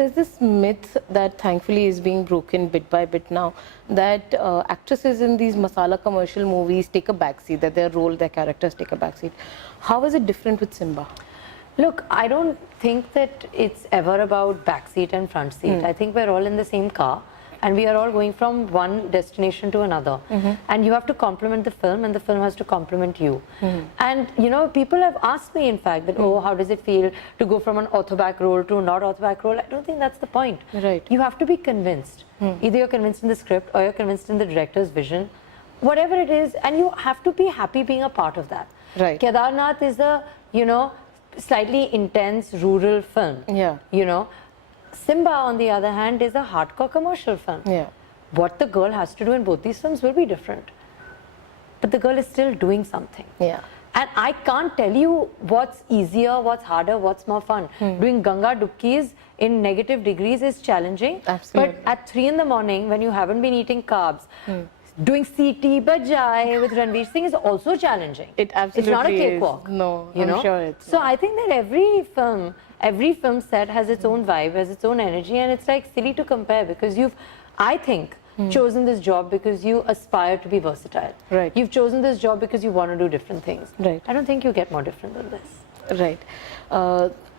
there's this myth that thankfully is being broken bit by bit now, that actresses in these masala commercial movies take a backseat, that their role, their characters take a backseat. How is it different with Simmba? Look, I don't think that it's ever about backseat and front seat. I think we're all in the same car and we are all going from one destination to another. And you have to complement the film and the film has to complement you. And, you know, people have asked me, in fact, that, oh, how does it feel to go from an orthoback role to a not orthoback role? I don't think that's the point. Right. You have to be convinced. Either you're convinced in the script or you're convinced in the director's vision. Whatever it is, and you have to be happy being a part of that. Right. Kedarnath is a, you know, slightly intense rural film. Yeah. You know, Simmba, on the other hand, is a hardcore commercial film. Yeah. What the girl has to do in both these films will be different. But the girl is still doing something. Yeah. And I can't tell you what's easier, what's harder, what's more fun. Doing Ganga Dubkis in negative degrees is challenging. Absolutely. But at 3 in the morning, when you haven't been eating carbs, doing CT Bajai with Ranveer Singh is also challenging. It absolutely It's not a is. cakewalk. No, you I'm know? sure it's So not. I think that every film set has its own vibe, has its own energy, and it's like silly to compare because you've, I think, chosen this job because you aspire to be versatile. Right. You've chosen this job because you want to do different things. Right. I don't think you get more different than this. Right.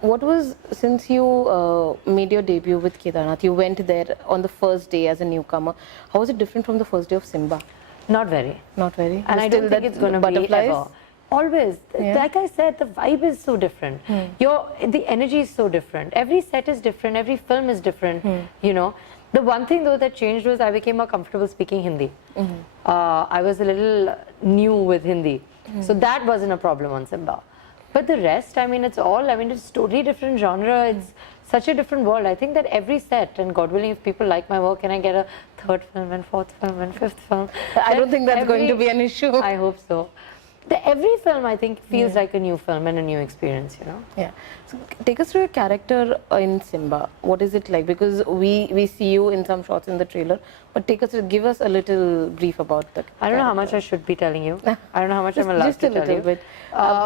What was, since you made your debut with Kedarnath, you went there on the first day as a newcomer. How was it different from the first day of Simmba? Not very. Not very? And I don't think it's going to be ever. Always. Yeah. Like I said, the vibe is so different. The energy is so different. Every set is different. Every film is different. You know. The one thing though that changed was I became more comfortable speaking Hindi. I was a little new with Hindi. So that wasn't a problem on Simmba. But the rest, I mean, it's totally different genre. It's such a different world. I think that every set, and God willing, if people like my work, and I get a third film and fourth film and fifth film. I don't think that's going to be an issue. I hope so. Every film, I think, feels like a new film and a new experience, you know. Yeah. So take us through your character in Simmba. What is it like? Because we see you in some shots in the trailer, but give us a little brief about the I don't know how much I should be telling you. I don't know how much I'm allowed just to a little tell you. bit.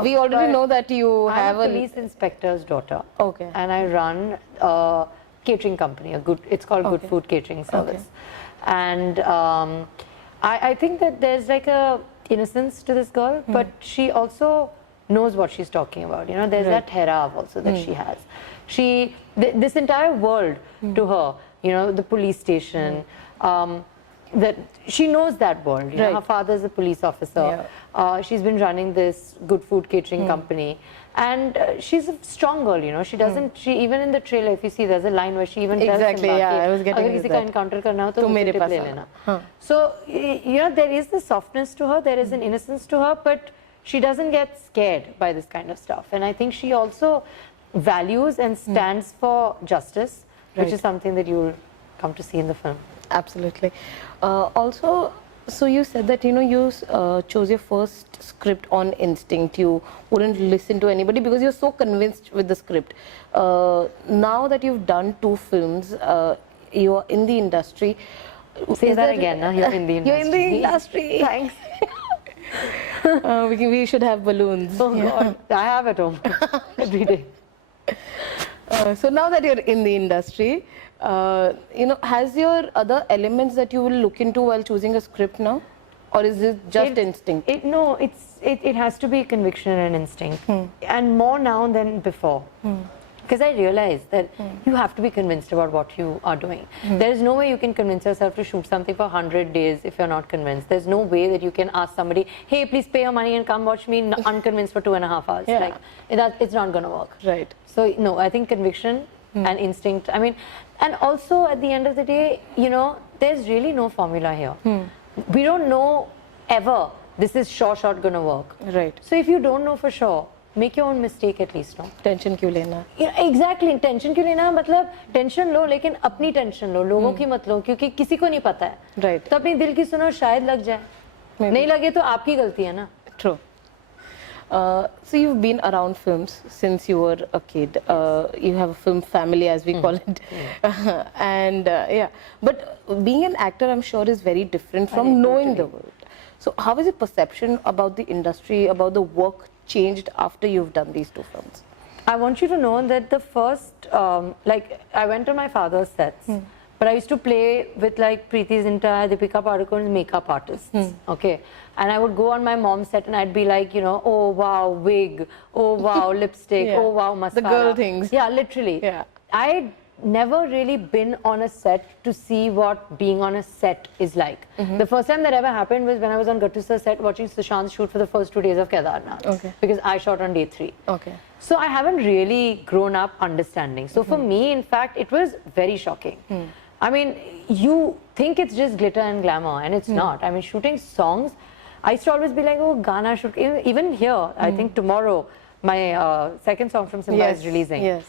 We already know that you have I'm a police inspector's daughter. Okay. And I run a catering company. It's called Good Food Catering Service. And I think that there's like a innocence to this girl, but she also knows what she's talking about. You know, there's that herav also that she has. This entire world to her, you know, the police station, that she knows that world. You know, her father's a police officer. She's been running this Good Food Catering company. And she's a strong girl, you know. She doesn't. She even in the trailer, if you see, there's a line where she even tells exactly. Simmba, I was getting अगर किसी का encounter करना हो तो मुझसे tip ले लेना. So you know, there is the softness to her, there is an innocence to her, but she doesn't get scared by this kind of stuff. And I think she also values and stands for justice, which is something that you'll come to see in the film. Absolutely. Also, so you said that, you know, you chose your first script on instinct. You wouldn't listen to anybody because you're so convinced with the script. Now that you've done 2 films, you're in the industry. Say that again, na? You're in the industry. You're in the industry. Thanks. We should have balloons. Oh God, I have at home every day. So now that you're in the industry, you know, has your other elements that you will look into while choosing a script now, or is it just instinct? No, it has to be conviction and instinct, and more now than before. Because I realized that you have to be convinced about what you are doing. There is no way you can convince yourself to shoot something for 100 days if you're not convinced. There's no way that you can ask somebody, hey, please pay your money and come watch me unconvinced for 2.5 hours. Yeah. Like, it's not going to work. Right. So, no, I think conviction and instinct. I mean, and also at the end of the day, you know, there's really no formula here. We don't know ever this is sure shot going to work. Right. So if you don't know for sure, make your own mistake at least, no? Tension क्यों लेना? Exactly, tension क्यों लेना? मतलब tension लो, लेकिन अपनी tension लो, लोगों की मत लो, क्योंकि किसी को नहीं पता है. Right. तो अपनी दिल की सुनो, शायद लग जाए. नहीं लगे तो आपकी गलती है ना? True. So you've been around films since you were a kid. You have a film family, as we call it. And yeah, but being an actor, I'm sure, is very different from knowing the world. So how is your perception about the industry, about the work changed after you've done these 2 films? I want you to know that the first, like, I went to my father's sets, but I used to play with like Preeti Zinta, Deepika Padukone's makeup artists, okay? And I would go on my mom's set and I'd be like, you know, oh wow, wig, oh wow, lipstick, Yeah. oh wow, mascara. The girl things. Yeah, literally. Yeah. I'd never really been on a set to see what being on a set is like. The first time that ever happened was when I was on Gattu Sir's set watching Sushant shoot for the first 2 days of Kedarnath. Okay. Because I shot on day 3. Okay. So I haven't really grown up understanding. So for me, in fact, it was very shocking. I mean, you think it's just glitter and glamour, and it's not. I mean, shooting songs, I used to always be like, oh, Ghana shoot. Even here, I think tomorrow, my second song from Simmba is releasing. Yes.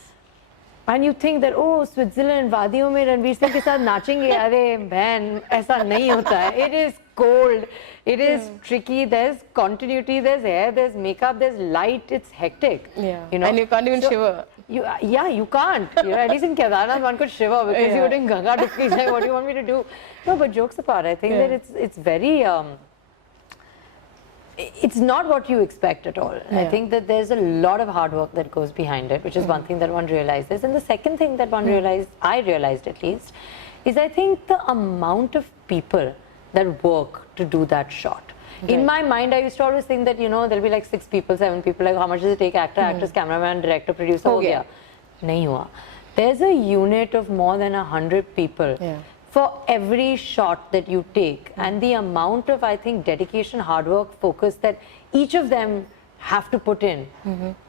And you think that, oh, Switzerland, वादियों में रणवीर सिंह के साथ नाचेंगे, अरे man, ऐसा नहीं होता है. It is cold, it is tricky, there's continuity, there's hair, there's makeup, there's light, it's hectic. Yeah. You know? And you can't even shiver. You can't. You know, at least in Kedarnath one could shiver because you're doing Ganga Dupki. Like, what do you want me to do? No, but jokes apart, I think that it's very... it's not what you expect at all. I think that there's a lot of hard work that goes behind it, which is one thing that one realizes. And the second thing that one realized, I realized at least, is I think the amount of people that work to do that shot. Right. In my mind, I used to always think that, you know, there'll be like 6 people, 7 people, like how much does it take? Actor, actress, cameraman, director, producer, ho gaya. Nahi hua. There's a unit of more than 100 people. Yeah. For every shot that you take, and the amount of, I think, dedication, hard work, focus that each of them have to put in,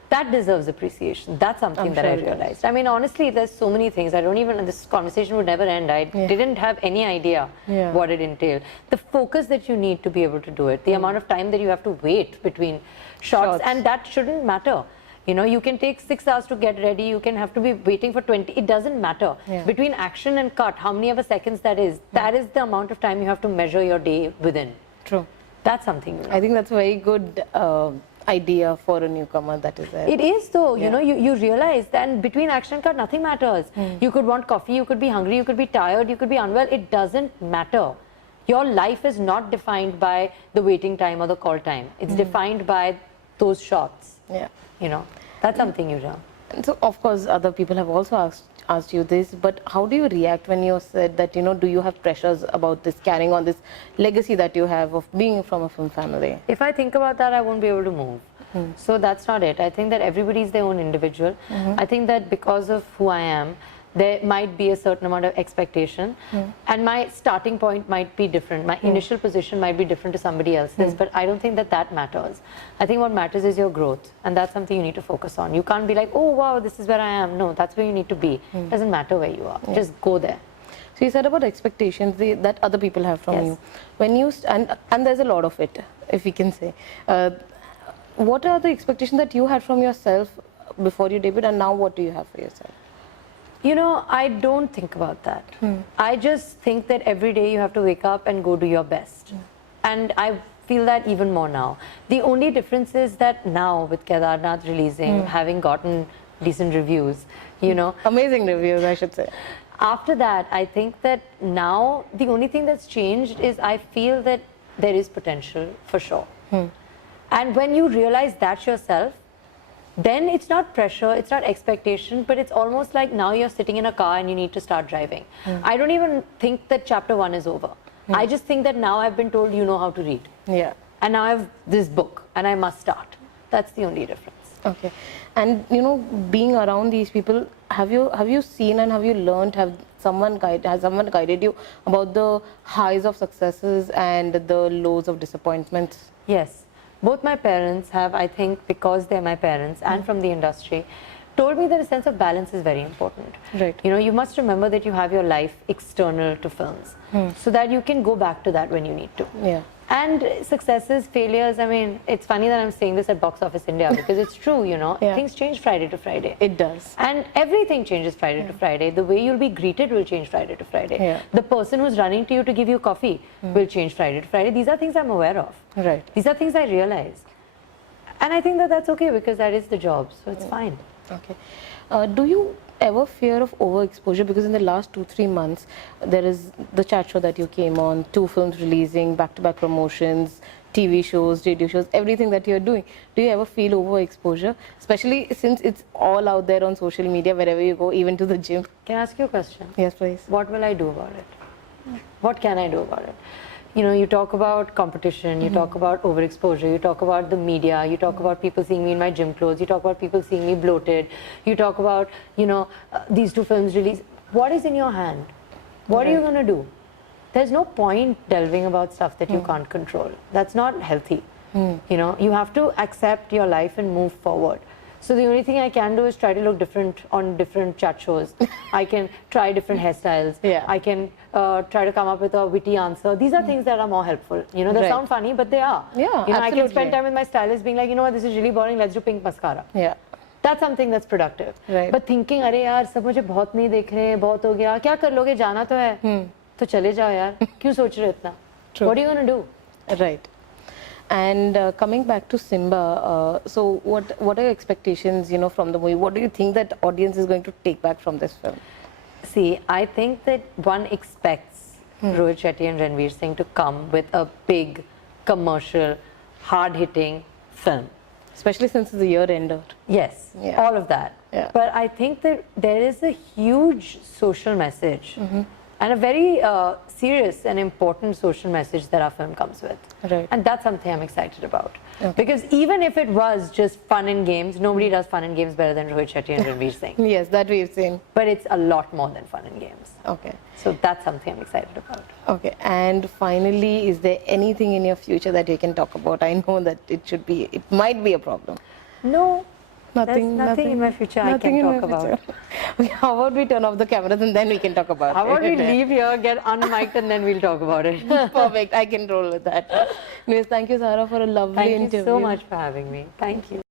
that deserves appreciation. That's something that I realized. I mean, honestly, there's so many things. I don't even, this conversation would never end. I didn't have any idea what it entailed. The focus that you need to be able to do it, the amount of time that you have to wait between shots, and that shouldn't matter. You know, you can take 6 hours to get ready, you can have to be waiting for 20, it doesn't matter. Between action and cut, how many ever seconds that is the amount of time you have to measure your day within. True. That's something. You know. I think that's a very good idea for a newcomer that is there. It is though, you know, you realize that between action and cut, nothing matters. You could want coffee, you could be hungry, you could be tired, you could be unwell, it doesn't matter. Your life is not defined by the waiting time or the call time. It's defined by those shots. Yeah. You know, that's something you know. And so, of course, other people have also asked you this, but how do you react when you said that, you know, do you have pressures about this, carrying on this legacy that you have of being from a film family? If I think about that, I won't be able to move. So that's not it. I think that everybody is their own individual. I think that because of who I am, there might be a certain amount of expectation, and my starting point might be different. My initial position might be different to somebody else's, but I don't think that that matters. I think what matters is your growth, and that's something you need to focus on. You can't be like, oh wow, this is where I am. No, that's where you need to be. It doesn't matter where you are. Just go there. So you said about expectations that other people have from you. When you and there's a lot of it, if we can say. What are the expectations that you had from yourself before you debuted, and now what do you have for yourself? You know, I don't think about that. I just think that every day you have to wake up and go do your best. And I feel that even more now. The only difference is that now with Kedarnath releasing, having gotten decent reviews, you know. Amazing reviews, I should say. After that, I think that now the only thing that's changed is I feel that there is potential for sure. And when you realize that yourself, then it's not pressure, it's not expectation, but it's almost like now you're sitting in a car and you need to start driving. I don't even think that chapter 1 is over. I just think that now I've been told you know how to read. Yeah. And now I have this book and I must start. That's the only difference. Okay. And you know, being around these people, have you seen and have you learned, has someone guided you about the highs of successes and the lows of disappointments? Yes. Both my parents have, I think, because they're my parents and from the industry, told me that a sense of balance is very important. Right. You know, you must remember that you have your life external to films, so that you can go back to that when you need to. Yeah. And successes, failures, I mean, it's funny that I'm saying this at Box Office India because it's true, you know, things change Friday to Friday. It does. And everything changes Friday to Friday. The way you'll be greeted will change Friday to Friday. Yeah. The person who's running to you to give you coffee will change Friday to Friday. These are things I'm aware of. Right. These are things I realize. And I think that that's okay because that is the job, so it's fine. Okay. Do you ever fear of overexposure? Because in the last 2-3 months, there is the chat show that you came on, 2 films releasing, back-to-back promotions, TV shows, radio shows, everything that you're doing. Do you ever feel overexposure? Especially since it's all out there on social media, wherever you go, even to the gym. Can I ask you a question? Yes, please. What will I do about it? What can I do about it? You know, you talk about competition, you talk about overexposure, you talk about the media, you talk about people seeing me in my gym clothes, you talk about people seeing me bloated, you talk about, you know, these 2 films released. What is in your hand? What are you going to do? There's no point delving about stuff that you can't control. That's not healthy. You know, you have to accept your life and move forward. So the only thing I can do is try to look different on different chat shows. I can try different hairstyles. I can try to come up with a witty answer. These are things that are more helpful. You know, they sound funny, but they are. Yeah, you know, absolutely. I can spend time with my stylist being like, you know what, this is really boring, let's do pink mascara. Yeah. That's something that's productive. Right. But thinking, अरे यार सब मुझे बहुत नहीं देख रहे हैं, बहुत हो गया, क्या कर लोगे, जाना तो है, तो चले जाओ यार, क्यों सोच रहे इतना? What are you going to do? Right. And coming back to Simmba, so what are your expectations, you know, from the movie? What do you think that audience is going to take back from this film? See, I think that one expects Rohit Shetty and Ranveer Singh to come with a big, commercial, hard-hitting film. Especially since it's a year-ender. Yes, all of that. Yeah. But I think that there is a huge social message and a very serious and important social message that our film comes with. Right. And that's something I'm excited about. Because even if it was just fun and games, nobody does fun and games better than Rohit Shetty and Ranveer Singh. Yes, that we've seen. But it's a lot more than fun and games. Okay. So that's something I'm excited about. Okay. And finally, is there anything in your future that you can talk about? I know that it might be a problem. No. Nothing, There's nothing in my future I can talk about. Okay, how about we turn off the cameras and then we can talk about it? How about we leave here, get unmiked, and then we'll talk about it. Perfect. I can roll with that. Anyways, thank you, Sara, for a lovely interview. Thank you so much for having me. Thank you.